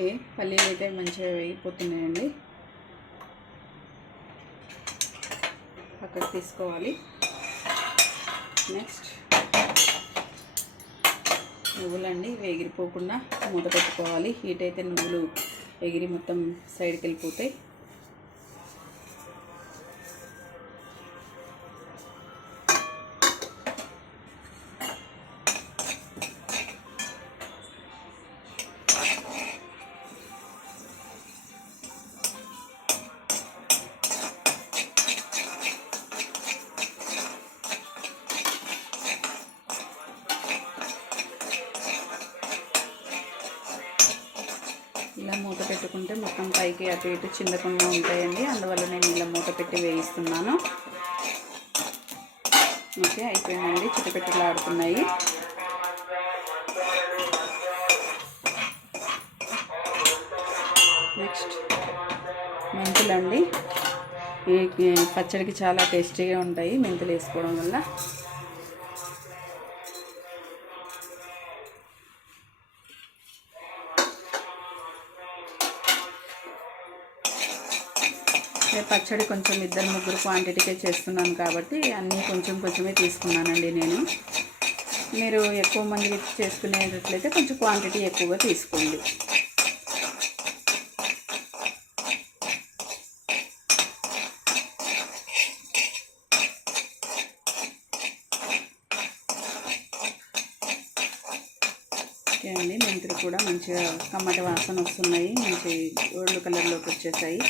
Okay, పల్లీలు అయితే మంచిగా వేగిపోతున్నాయండి. పక్కకు తీసుకోవాలి. నెక్స్ట్ నువ్వులండి, ఎగిరిపోకుండా మూత పెట్టుకోవాలి. హీట్ అయితే నువ్వులు ఎగిరి మొత్తం సైడ్కి వెళ్ళిపోతాయి. ఇలా మూత పెట్టుకుంటే మొత్తం పైకి అటు ఇటు చిందకుండా ఉంటాయండి. అందువల్ల నేను ఇలా మూత పెట్టి వేయిస్తున్నాను. ఓకే, అయిపోయిందండి. చిటపెట్టలాడుతున్నాయి. నెక్స్ట్ మెంతులండి. ఈ పచ్చడికి చాలా టేస్టీగా ఉంటాయి మెంతులు వేసుకోవడం వల్ల. పచ్చడి కొంచెం 2-3 క్వాంటిటీకే చేస్తున్నాను కాబట్టి అన్నీ కొంచెం కొంచెమే తీసుకున్నానండి నేను. మీరు ఎక్కువ మంది చేసుకునేటట్లయితే కొంచెం క్వాంటిటీ ఎక్కువగా తీసుకోండి. ఓకే అండి, మెంతులు కూడా మంచిగా కమ్మటి వాసన వస్తున్నాయి. మంచి గోల్డ్ కలర్లోకి వచ్చేసాయి.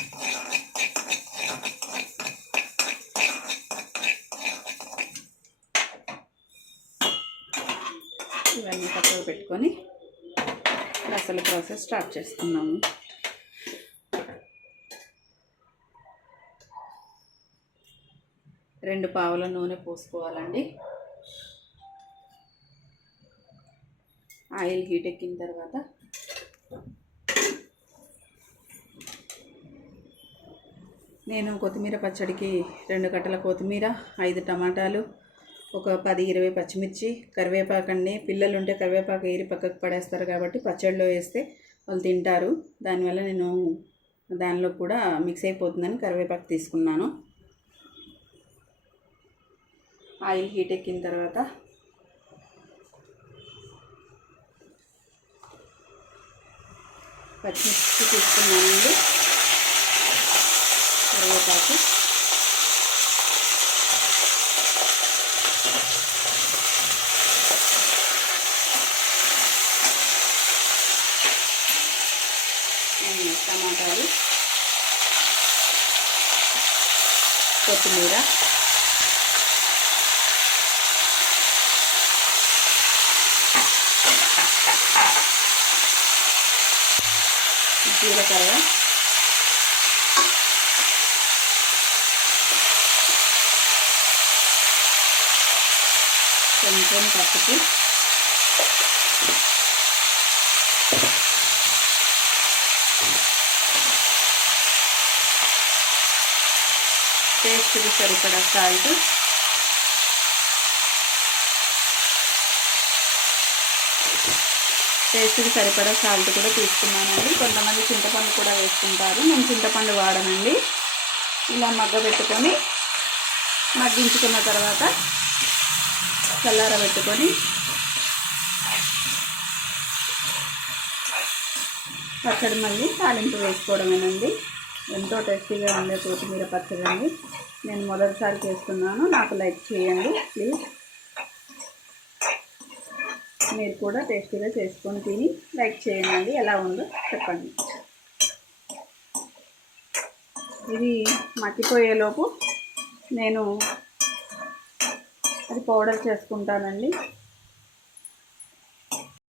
ఇవన్నీ పక్కకు పెట్టుకొని అసలు ప్రాసెస్ స్టార్ట్ చేస్తున్నాము. రెండు పావుల నూనె పోసుకోవాలండి. ఆయిల్ హీట్ ఎక్కిన తర్వాత నేను కొత్తిమీర పచ్చడికి 2 కట్టల కొత్తిమీర, 5 టమాటాలు, ఒక 10-20 పచ్చిమిర్చి, కరివేపాకండి. పిల్లలు ఉంటే కరివేపాకు ఏరి పక్కకు పడేస్తారు కాబట్టి పచ్చడిలో వేస్తే వాళ్ళు తింటారు. దానివల్ల నేను దానిలో కూడా మిక్స్ అయిపోతుందని కరివేపాకు తీసుకున్నాను. ఆయిల్ హీట్ ఎక్కిన తర్వాత పచ్చిమిర్చి తీసుకున్నానండి, కరివేపాకు, టమాటాలు, కొత్తిమీర, జీలకర్ర, కొంచెం పసుపు, టేస్ట్కి సరిపడా సాల్ట్, టేస్ట్కి సరిపడా సాల్ట్ కూడా తీసుకున్నానండి. కొంతమంది చింతపండు కూడా వేసుకుంటారు, నేను చింతపండు వాడనండి. ఇలా మగ్గబెట్టుకొని మగ్గించుకున్న తర్వాత చల్లారబెట్టుకొని పచ్చడి మళ్ళీ తాలింపు వేసుకోవడమేనండి. ఎంతో టేస్టీగా ఉండే కొత్తిమీర పచ్చడి అండి. నేను మొదటిసారి చేస్తున్నాను. నాకు లైక్ చేయండి ప్లీజ్. మీరు కూడా టేస్టీగా చేసుకొని తిని లైక్ చేయండి. ఎలా ఉందో చెప్పండి. ఇది మట్టిపోయేలోపు నేను అది పౌడర్ చేసుకుంటానండి.